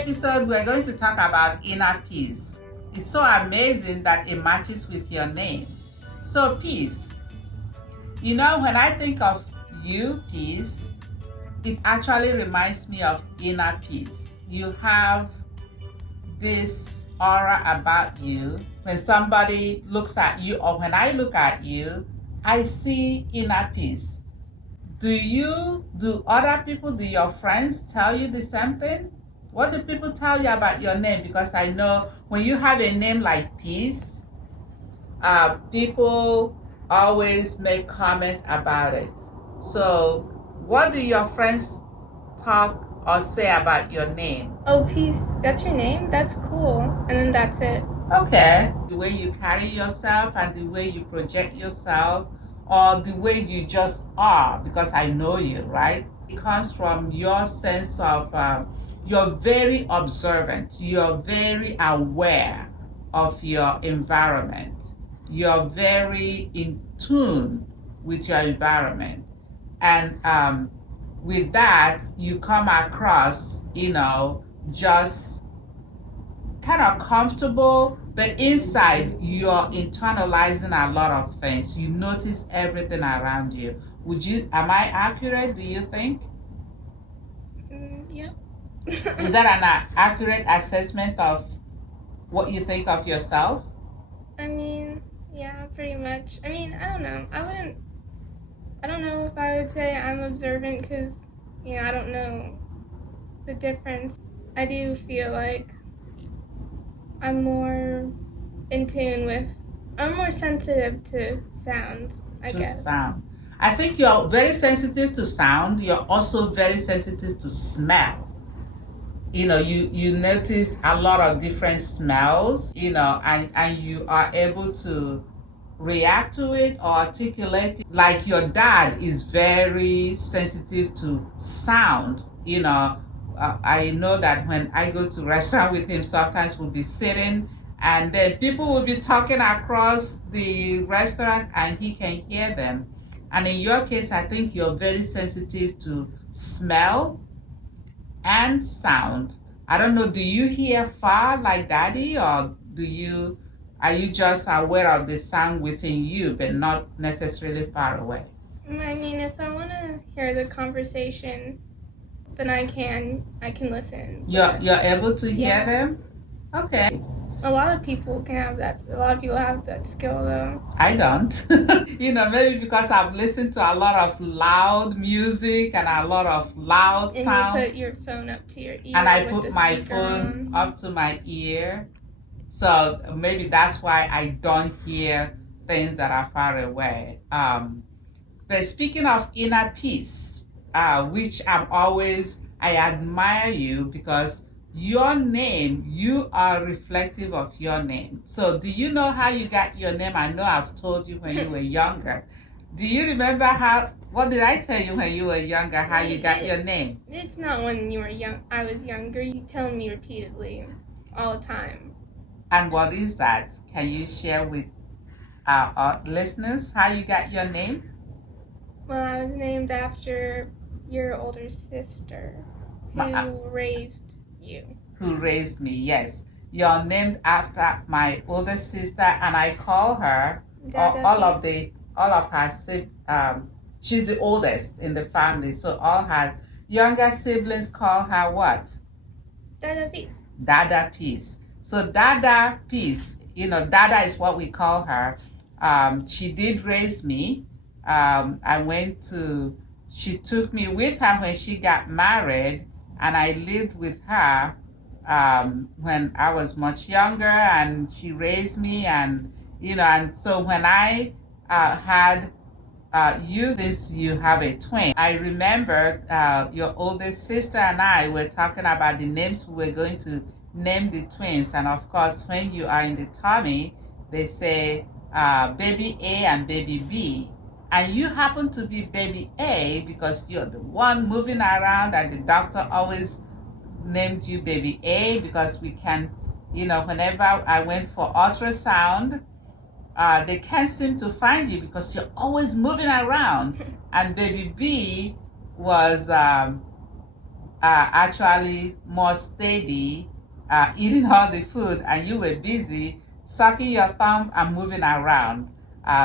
episode, we're going to talk about inner peace. It's so amazing that it matches with your name. So, peace. You know, when I think of you, peace, it actually reminds me of inner peace. You have this aura about you. When somebody looks at you, or when I look at you, I see inner peace. Do other people, do your friends tell you the same thing? What do people tell you about your name? Because I know when you have a name like Peace, people always make comment about it. So what do your friends talk or say about your name? Oh, Peace, that's your name? That's cool. And then that's it. Okay. The way you carry yourself and the way you project yourself, or the way you just are, because I know you, right? It comes from your sense of, you're very observant. You're very aware of your environment. You're very in tune with your environment. And with that, you come across, just kind of comfortable, but inside you're internalizing a lot of things. You notice everything around you. Am I accurate, do you think? Yeah. Is that an accurate assessment of what you think of yourself? I mean, yeah, pretty much. I mean, I don't know. I don't know if I would say I'm observant because, I don't know the difference. I do feel like I'm more in tune with, I'm more sensitive to sounds, I guess. Sound. I think you're very sensitive to sound. You're also very sensitive to smell. You notice a lot of different smells, and you are able to react to it or articulate it. Like your dad is very sensitive to sound, I know that when I go to restaurant with him, sometimes we'll be sitting and then people will be talking across the restaurant and he can hear them. And in your case, I think you're very sensitive to smell and sound. I don't know, do you hear far like Daddy, or are you just aware of the sound within you but not necessarily far away? I mean, if I want to hear the conversation, then I can listen. You're able to hear them? Okay. A lot of people have that skill though. I don't. Maybe because I've listened to a lot of loud music and a lot of loud sound. And you put your phone up to your ear. And I put my phone up to my ear. So maybe that's why I don't hear things that are far away. But speaking of inner peace, which I admire you because your name, you are reflective of your name. So do you know how you got your name? I know I've told you when you were younger. Do you remember what did I tell you when you were younger, how you got your name? It's not when you were young. I was younger. You tell me repeatedly all the time. And what is that? Can you share with our listeners how you got your name? Well, I was named after your older sister who raised you. Who raised me, yes. You're named after my older sister, and I call her all of her she's the oldest in the family, so all her younger siblings call her what? Dada Peace. Dada Peace. So Dada Peace, Dada is what we call her. She did raise me. She took me with her when she got married, and I lived with her when I was much younger, and she raised me, and so when I had you, since you have a twin, I remember your oldest sister and I were talking about the names we were going to name the twins, and of course when you are in the tummy, they say baby A and baby B. And you happen to be baby A because you're the one moving around, and the doctor always named you baby A because we can, whenever I went for ultrasound, they can't seem to find you because you're always moving around. And baby B was actually more steady, eating all the food, and you were busy sucking your thumb and moving around.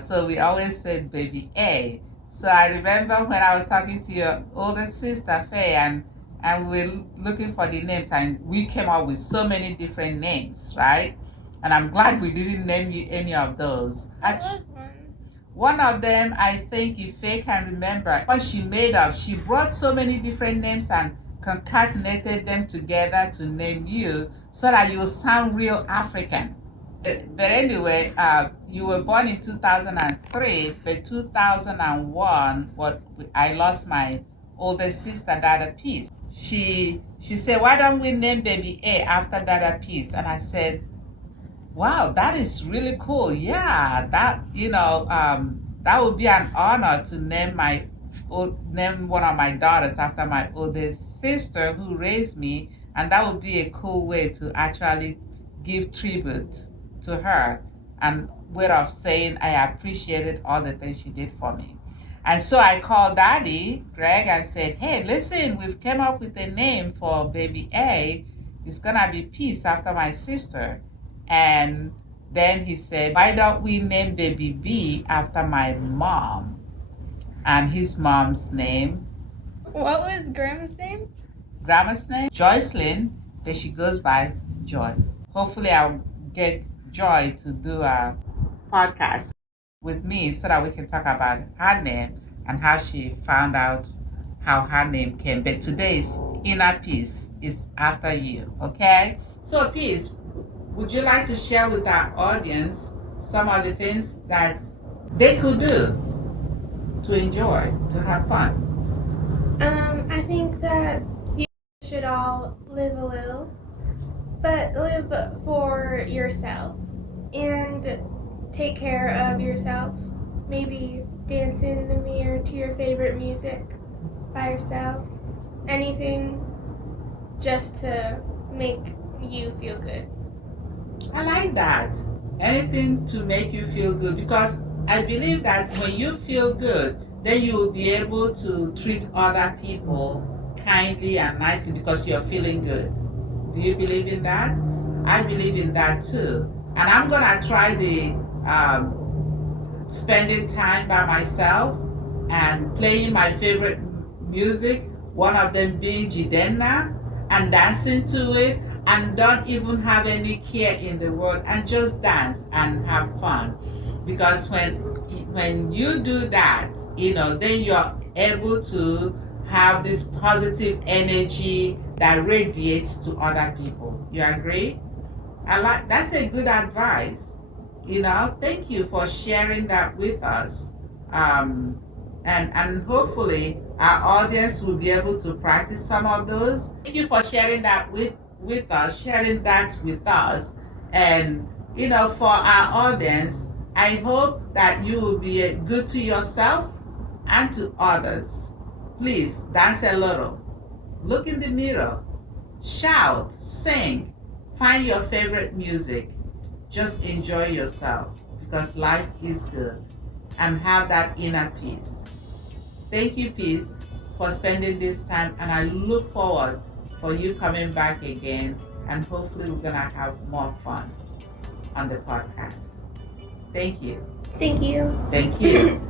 So we always said baby A. So I remember when I was talking to your older sister, Faye, and we were looking for the names, and we came up with so many different names, right? And I'm glad we didn't name you any of those. That was one. One of them, I think, if Faye can remember, what she made up, she brought so many different names and concatenated them together to name you so that you sound real African. But anyway, you were born in 2003, but 2001, I lost my older sister, Dada Peace. She said, why don't we name baby A after Dada Peace? And I said, wow, that is really cool. Yeah, that that would be an honor to name one of my daughters after my oldest sister who raised me, and that would be a cool way to actually give tribute to her and way of saying I appreciated all the things she did for me. And so I called Daddy, Greg, and said, hey, listen, we've came up with a name for baby A. It's gonna be Peace after my sister. And then he said, why don't we name baby B after my mom? And his mom's name. What was Grandma's name? Grandma's name? Joycelyn, but she goes by Joy. Hopefully I'll get Joy to do a podcast with me so that we can talk about her name and how she found out how her name came. But today's Inner Peace is after you, okay? So Peace, would you like to share with our audience some of the things that they could do to enjoy, to have fun? I think that you should all live a little, but live for yourselves and take care of yourselves. Maybe dance in the mirror to your favorite music by yourself. Anything just to make you feel good. I like that. Anything to make you feel good, because I believe that when you feel good, then you will be able to treat other people kindly and nicely because you're feeling good. Do you believe in that? I believe in that too. And I'm gonna try the spending time by myself and playing my favorite music, one of them being Jidenna, and dancing to it, and don't even have any care in the world and just dance and have fun. Because when you do that, then you're able to have this positive energy that radiates to other people. You agree? That's a good advice. Thank you for sharing that with us. And hopefully our audience will be able to practice some of those. Thank you for sharing that with us, sharing that with us. And for our audience, I hope that you will be good to yourself and to others. Please dance a little. Look in the mirror. Shout, sing, find your favorite music. Just enjoy yourself because life is good, and have that inner peace. Thank you, Peace, for spending this time, and I look forward for you coming back again, and hopefully we're gonna have more fun on the podcast. Thank you. Thank you. Thank you.